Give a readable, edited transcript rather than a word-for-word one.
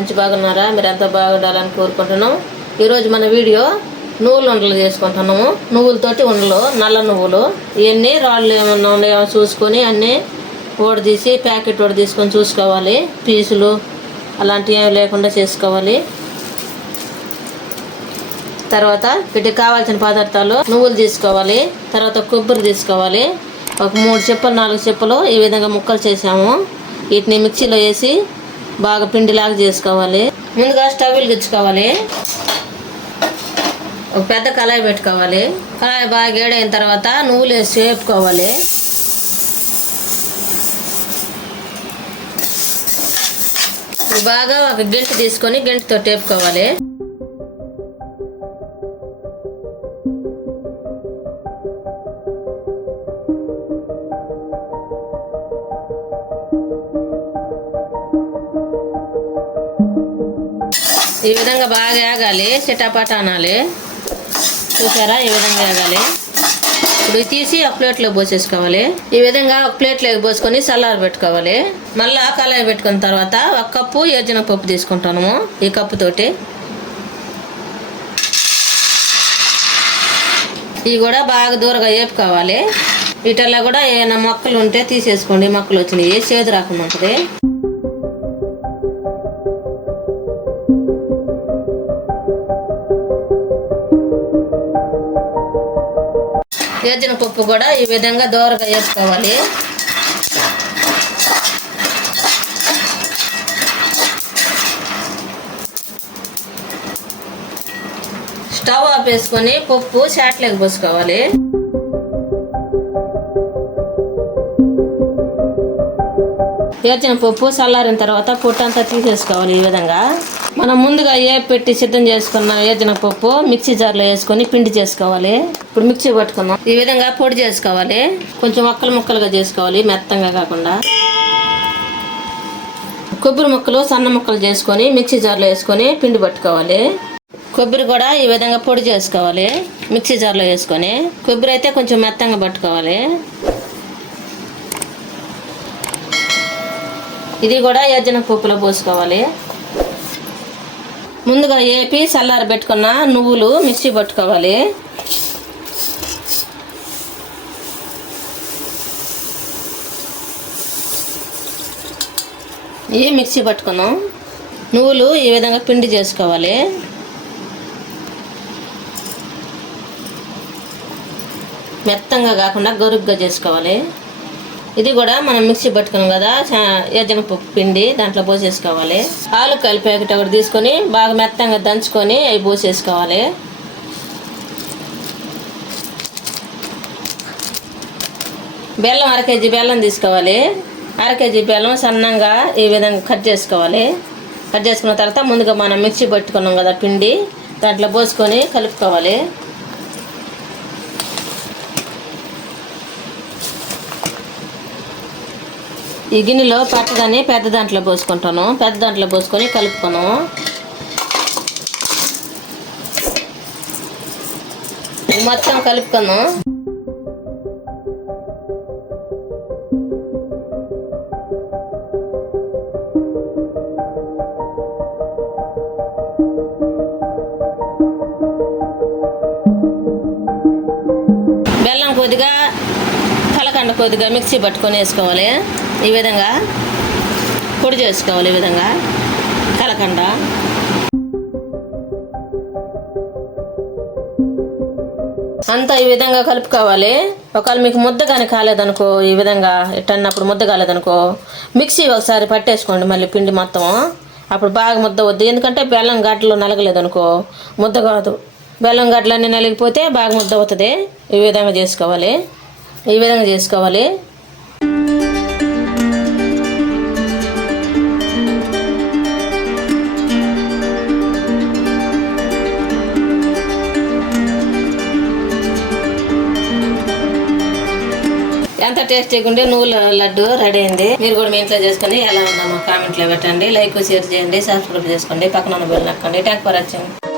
Friends, బాగున్నారా? మీరు అంతా బాగుండాలని కోరుకుంటున్నాం. ఈరోజు మన వీడియో నువ్వుల ఉండలు చేసుకుంటున్నాము. నువ్వులతోటి ఉండలు, నల్ల నువ్వులు. ఇవన్నీ రాళ్ళు ఏమన్నా ఉన్నాయో చూసుకొని అన్నీ తీసి ప్యాకెట్ తీసుకొని చూసుకోవాలి. పీసులు అలాంటివి ఏమి లేకుండా చేసుకోవాలి. తర్వాత వీటికి కావాల్సిన పదార్థాలు: నువ్వులు తీసుకోవాలి, తర్వాత కొబ్బరి తీసుకోవాలి, ఒక 3 చెప్పులు 4 చెప్పులు ఈ విధంగా ముక్కలు చేసాము. వీటిని మిక్సీలో వేసి బాగా పిండిలాగా చేసుకోవాలి. ముందుగా స్టవ్ వెలిగించుకోవాలి. ఒక పెద్ద కళాయి పెట్టుకోవాలి. కళాయి బాగా వేడైన తర్వాత నువ్వులు వేసి వేపుకోవాలి. బాగా ఒక గంట తీసుకొని గంటతో వేపుకోవాలి. ఈ విధంగా బాగా వేగాలి, చిటాపట అనాలి. చూసారా? ఈ విధంగా వేగాలి. ఇప్పుడు తీసి ఒక ప్లేట్లో పోసేసుకోవాలి. ఈ విధంగా ఒక ప్లేట్లోకి పోసుకొని చల్లారి పెట్టుకోవాలి. మళ్ళీ కళాయి పెట్టుకున్న తర్వాత 1 కప్పు ఏరుశనగపప్పు తీసుకుంటాము. ఈ కప్పుతోటి ఇవి కూడా బాగా దూరంగా వేపుకోవాలి. వీటిల్లో కూడా ఏమైనా మొక్కలు ఉంటే తీసేసుకోండి. మొక్కలు వచ్చినాయి, చేదు రాకుండా ఉంటుంది. ఏరుశనగపప్పు కూడా ఈ విధంగా దోరగా వేసుకోవాలి. స్టవ్ ఆఫ్ వేసుకొని పప్పు చాట్లోకి పోసుకోవాలి. ఏరుశనగపప్పు చల్లారిన తర్వాత పొట్టంతా తీసేసుకోవాలి. ఈ విధంగా మనం ముందుగా పెట్టి సిద్ధం చేసుకున్న ఏరుశనగపప్పు మిక్సీ జార్లో వేసుకొని పిండి చేసుకోవాలి. ఇప్పుడు మిక్సీ పట్టుకున్నాం. ఈ విధంగా పొడి చేసుకోవాలి. కొంచెం ముక్కలుగా చేసుకోవాలి, మెత్తంగా కాకుండా. కొబ్బరి ముక్కలు సన్న ముక్కలు చేసుకొని మిక్సీ జార్లో వేసుకొని పిండి పట్టుకోవాలి. కొబ్బరి కూడా ఈ విధంగా పొడి చేసుకోవాలి. మిక్సీ జార్లో వేసుకొని కొబ్బరి అయితే కొంచెం మెత్తంగా పట్టుకోవాలి. ఇది కూడా ఏరుశనగపప్పులో పోసుకోవాలి. ముందుగా వేపి చల్లారి పెట్టుకున్న నువ్వులు మిక్సీ పట్టుకోవాలి. ఇవి మిక్సీ పట్టుకున్నాం. నువ్వులు ఈ విధంగా పిండి చేసుకోవాలి. మెత్తంగా కాకుండా గరుగ్గా చేసుకోవాలి. ఇది కూడా మనం మిక్సీ పట్టుకున్నాం కదా ఏరుశనగపప్పు పిండి, దాంట్లో పోసేసుకోవాలి. ఆలుకాయల ప్యాకెట్ ఒకటి తీసుకొని బాగా మెత్తంగా దంచుకొని అవి పోసేసుకోవాలి. బెల్లం 1/2 కేజీ బెల్లం తీసుకోవాలి. 1/2 కేజీ బెల్లం సన్నంగా ఈ విధంగా కట్ చేసుకోవాలి. కట్ చేసుకున్న తర్వాత ముందుగా మనం మిక్సీ పట్టుకున్నాం కదా పిండి, దాంట్లో పోసుకొని కలుపుకోవాలి. ఈ గిన్నెలో పట్టదని పెద్ద దాంట్లో పోసుకుంటాను. పెద్ద దాంట్లో పోసుకొని కలుపుకున్నాము. మొత్తం కలుపుకున్నాం. బెల్లం కొద్దిగా, కలకండ కొద్దిగా మిక్సీ పట్టుకొని వేసుకోవాలి. ఈ విధంగా పొడి చేసుకోవాలి. ఈ విధంగా కలకండ అంతా ఈ విధంగా కలుపుకోవాలి. ఒకవేళ మీకు ముద్ద కానీ కాలేదనుకో, ఈ విధంగా ఇట్టన్నప్పుడు ముద్ద కాలేదనుకో మిక్సీ ఒకసారి పట్టేసుకోండి మళ్ళీ పిండి మొత్తం. అప్పుడు బాగా ముద్ద వద్దు. ఎందుకంటే బెల్లం గడ్డలు నలగలేదనుకో ముద్ద కాదు. బెల్లం గడ్డలన్నీ నలిగిపోతే బాగా ముద్ద అవుతుంది. ఈ విధంగా చేసుకోవాలి. ఈ విధంగా చేసుకోవాలి. ఎంత టేస్టీగా ఉండే నువ్వుల లడ్డు రెడీ అయింది. మీరు కూడా మీ ఇంట్లో చేసుకొని ఎలా ఉందో మా కామెంట్లో పెట్టండి. లైక్, షేర్ చేయండి, సబ్స్క్రైబ్ చేసుకోండి, పక్కన బెల్ నొక్కండి. Thanks for watching.